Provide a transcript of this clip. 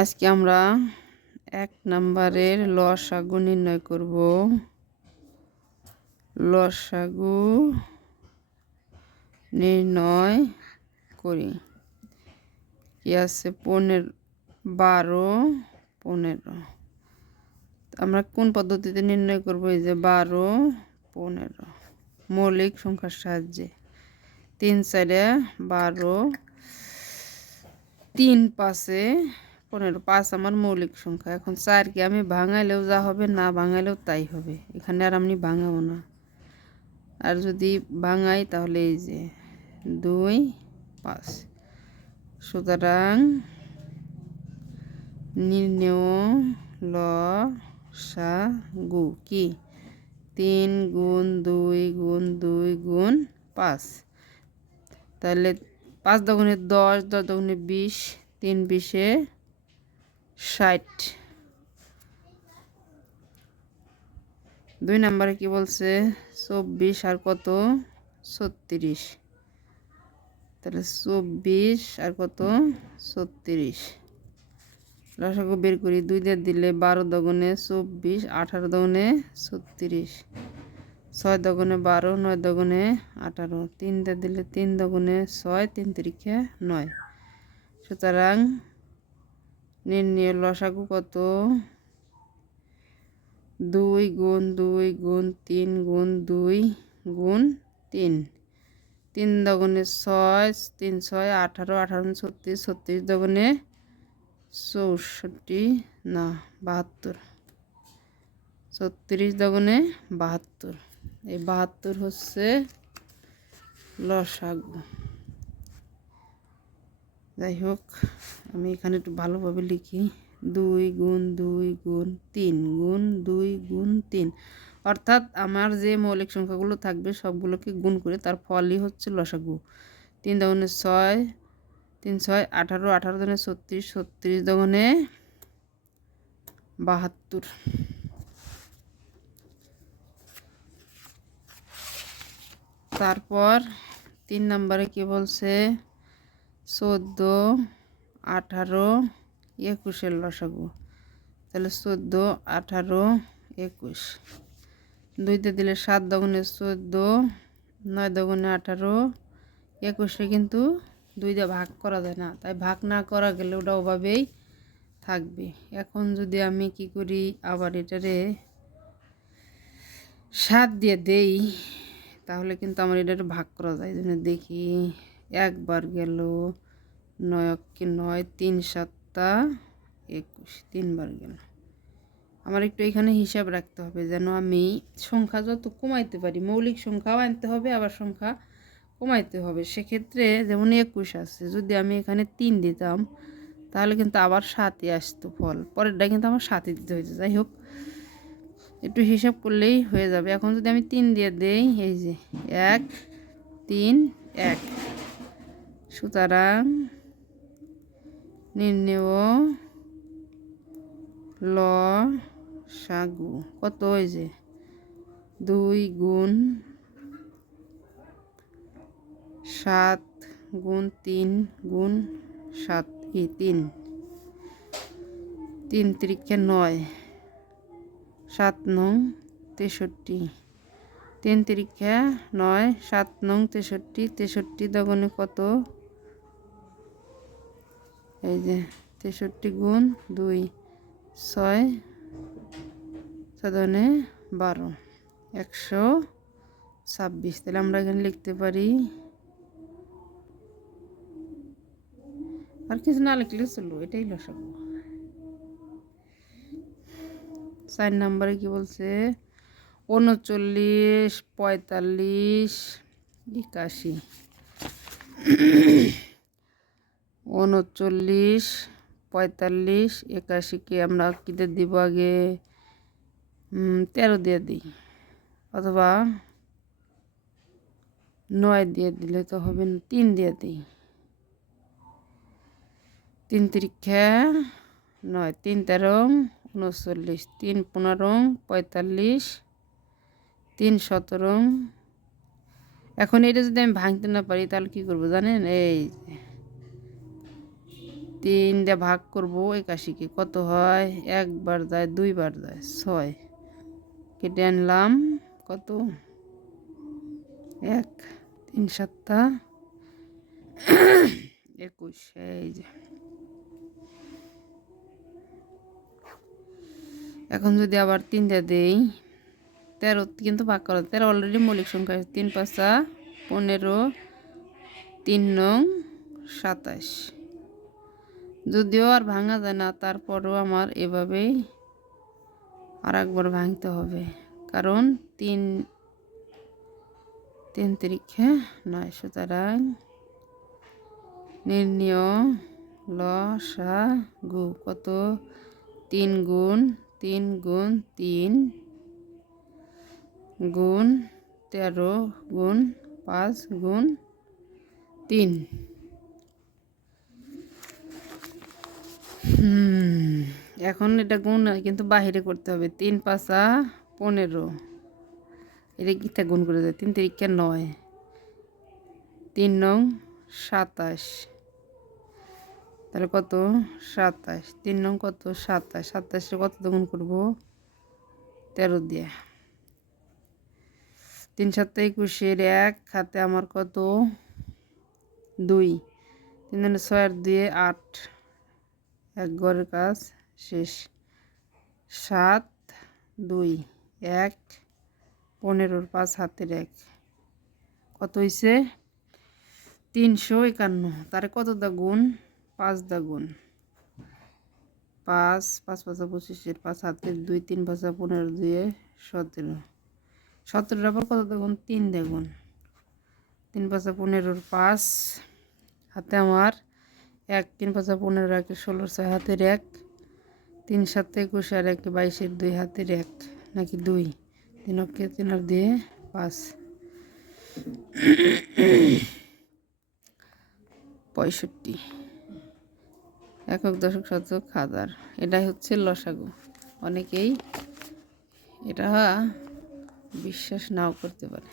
আজকে আমরা 1 নম্বরের লসাগু নির্ণয় করব। লসাগু নির্ণয় করি। কি আছে 15 12 15। আমরা কোন পদ্ধতিতে নির্ণয় করব? এই যে 12 15 মৌলিক সংখ্যার সাহায্যে 3 4 12 3 5 15 5 আমার মৌলিক সংখ্যা। এখন 4কে আমি ভাঙাইলেও যা হবে, না ভাঙাইলেও তাই হবে। এখানে আর আমি ভাঙাবো না। আর যদি ভাঙাই তাহলে এই যে 2 5। সুতরাং নির্ণেয় লসাগু কি 3 গুণ 2 গুণ 2 গুণ 5। তাহলে 5 দুগুণে 10, 10 দুগুণে 20, 3 20 60। 2 নম্বরে কি বলছে 24 আর কত 36। তাহলে 24 আর কত 36। লসাগু বের করি। 2 দিয়ে দিলে 12 দুগুণে 24, 18 দুগুণে 36, 6 দুগুণে 12, 9 দুগুণে 18, 3 দিয়ে দিলে 3 দুগুণে 6, 3 তিরিখে 9। সুতরাং নির্ণেয় লসাগু কত 2 গুণ 2 গুণ 3 গুণ 2 গুণ 3। 3 দুগুণে 6, 3 6 18, 18 36, 36 দুগুণে 64 না 72, 36 দুগুণে 72। এই 72 হচ্ছে লসাগু। যাই হোক, আমি এখানে একটু ভালোভাবে লিখি। 2 গুণ 2 গুণ 3 গুণ 2 গুণ 3, অর্থাৎ আমার যে মৌলিক সংখ্যাগুলো থাকবে সবগুলোকে গুণ করে তার ফলই হচ্ছে লসাগু। 3 দুগুণে 6, 3 6 18, 18 দুগুণে 36, 36 দুগুণে 72। তারপর 3 নম্বরে কি বলছে 14 18 21 লসাগু। তাহলে 14 18 21। 2তে দিলে 7 দুগুণে 14, 9 দুগুণে 18, 21 কিন্তু 2 দিয়ে ভাগ করা যায় না, তাই ভাগ না করা গেলে ওটা ওভাবেই থাকবে। এখন যদি আমি কি করি, আবার এটারে 7 দিয়ে দেই তাহলে কিন্তু আমার এটা ভাগ করা যায়। জন্য দেখি, একবার গেল 9 কে 9, 3 7 21, 3 বার গেল। আমার একটু এখানে হিসাব রাখতে হবে যেন আমি সংখ্যা যত কমাইতে পারি। মৌলিক সংখ্যাও আনতে হবে, আবার সংখ্যা কমাইতে হবে। সেক্ষেত্রে যেমন 21 আছে, যদি আমি এখানে 3 দিতাম তাহলে কিন্তু আবার 7ই আসতো ফল। পরেরটা কিন্তু আমার 7ই দিতে হয়েছে। যাই হোক, একটু হিসাব করলেই হয়ে যাবে। এখন যদি আমি 3 দিয়ে দেই, এই যে 1 3 1। সুতরাং নির্ণেয় লসাগু কত? ওই যে 2 গুণ 7 গুণ 3 গুণ 7, 3 3 তিরিখে 9, 7 নং 63, 3 তিরিখে 9, 7 নং 63, 63 দুগুণে কত? এই যে 63 গুণ 2, 6 7 12, 126। তাহলে আমরা এখানে লিখতে পারি, আর কিছু না লিখলে চললো, এটাই লসাগু। 4 নম্বরে কি বলছে 39 45 81। 39 45 81কে আমরা কিতে দিব? আগে 13 দিয়ে দিই, অথবা 9 দিয়ে দিলে তো হবে না, 3 দিয়ে দিই। 3 তিরিখে 9, 3 13 39, 3 15 45, 3 17। এখন এটা যদি আমি ভাঙতে না পারি তাহলে কি করব জানেন? এই 3 দিয়ে ভাগ করব 81কে, কত হয়? একবার যায়, দুইবার যায়, 6 কেটে আনলাম, কত? 1 3 7 21। এই যে এখন যদি আবার 3 দিয়ে দেই, 13 কিন্তু ভাগ করা, 13 অলরেডি মৌলিক সংখ্যা, 3 5 15, 3 নং 27। যদিও আর ভাঙা যায় না, তারপরও আমার এভাবেই আর একবার ভাঙতে হবে, কারণ 3 3 9। সুতরাং নির্ণয় লসাগু কত? 3 গুণ 3 গুণ 3 গুণ 13 গুণ 5 গুণ 3। এখন এটা গুণ কিন্তু বাহিরে করতে হবে। 3 5 15, এটা কিটা গুণ করে যায়? 3 3 9, 3 নং 27, তাহলে কত? 27। 3 নং কত? 27। 27 কত গুণ করব? 13 দিয়ে। 3 7 21, 1 হাতে আমার কত? 2। 3 6 আর 2 8, এক ঘরের কাজ শেষ। 7 2 1 15, 5 হাতের 1, কত হয়েছে? 351। তার কত দা গুণ? 5 দা গুণ। 5 5 5 25, 5 হাতের 2, 3 5 15, 2 17। 17 আবার কত দা গুণ? 3 দা গুণ। 3 5 15, 5 হাতে আমার 1, 3 5 15, 1 16, 6 হাতের 1, 3 7 21 আর 1 22, 2 হাতের 1 নাকি 2, 3 অক্ষে 3 আর 2 5, 65 একক দশক শতক হাজার। এটাই হচ্ছে লসাগু। অনেকেই এটা বিশ্বাস নাও করতে পারে।